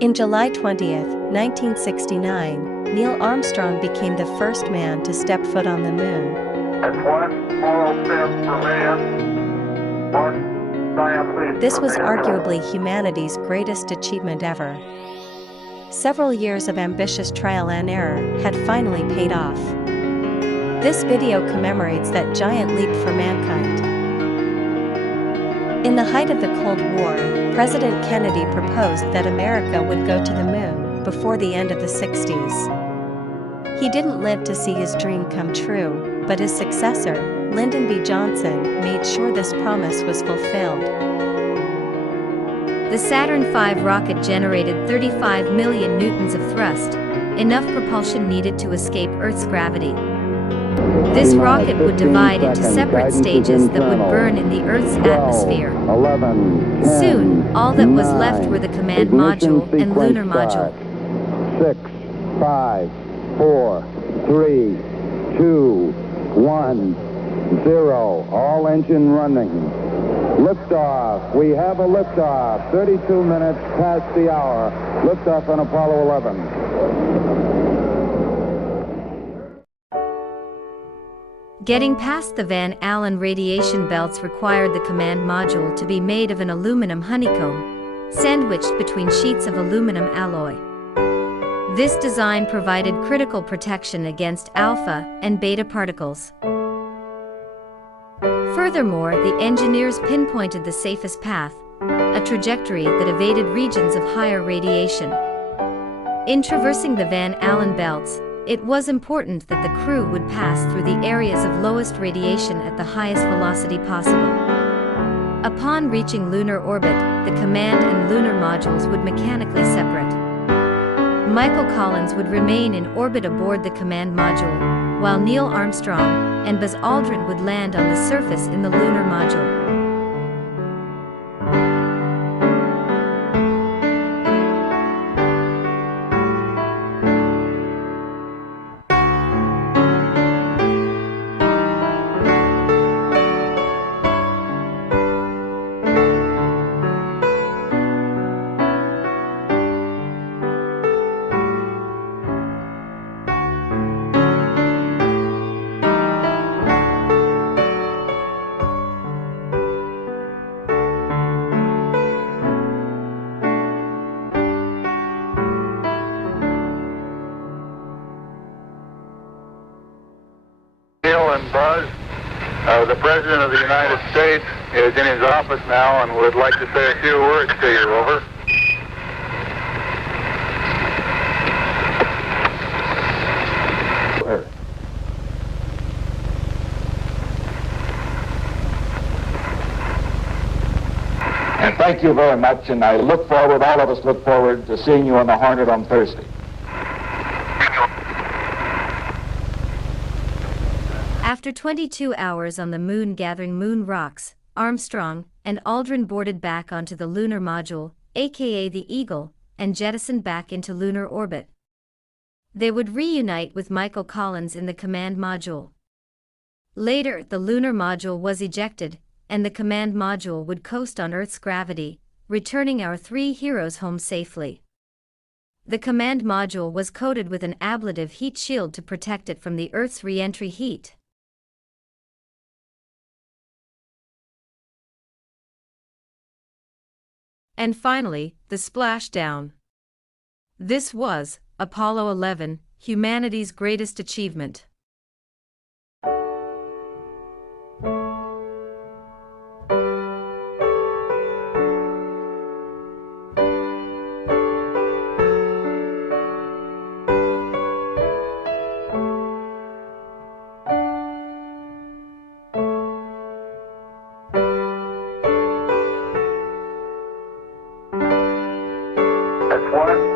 In July 20, 1969, Neil Armstrong became the first man to step foot on the moon. That's one small step for man, one giant leap This for was mankind. arguably humanity's greatest achievement ever. Several years of ambitious trial and error had finally paid off. This video commemorates that giant leap for mankind. In the height of the Cold War, President Kennedy proposed that America would go to the moon before the end of the 60s. He didn't live to see his dream come true, but his successor, Lyndon B. Johnson, made sure this promise was fulfilled. The Saturn V rocket generated 35 million newtons of thrust, enough propulsion needed to escape Earth's gravity. This rocket would divide into separate stages that would burn in the Earth's atmosphere. 11, 10, Soon, all that was 9, left were the command ignition module and lunar sequence module. start. 6, 5, 4, 3, 2, 1, 0. All engine running. Liftoff. We have a liftoff. 32 minutes past the hour. Liftoff on Apollo 11. Getting past the Van Allen radiation belts required the command module to be made of an aluminum honeycomb, sandwiched between sheets of aluminum alloy. This design provided critical protection against alpha and beta particles. Furthermore, the engineers pinpointed the safest path, a trajectory that evaded regions of higher radiation. In traversing the Van Allen belts, it was important that the crew would pass through the areas of lowest radiation at the highest velocity possible. Upon reaching lunar orbit, the command and lunar modules would mechanically separate. Michael Collins would remain in orbit aboard the command module, while Neil Armstrong and Buzz Aldrin would land on the surface in the lunar module. Neil and Buzz, the President of the United States is in his office now and would like to say a few words to you. Over. And thank you very much, and I look forward, all of us look forward to seeing you on the Hornet on Thursday. After 22 hours on the moon gathering moon rocks, Armstrong and Aldrin boarded back onto the lunar module, aka the Eagle, and jettisoned back into lunar orbit. They would reunite with Michael Collins in the command module. Later, the lunar module was ejected, and the command module would coast on Earth's gravity, returning our three heroes home safely. The command module was coated with an ablative heat shield to protect it from the Earth's re-entry heat. And finally, the splashdown. This was Apollo 11, humanity's greatest achievement. That's one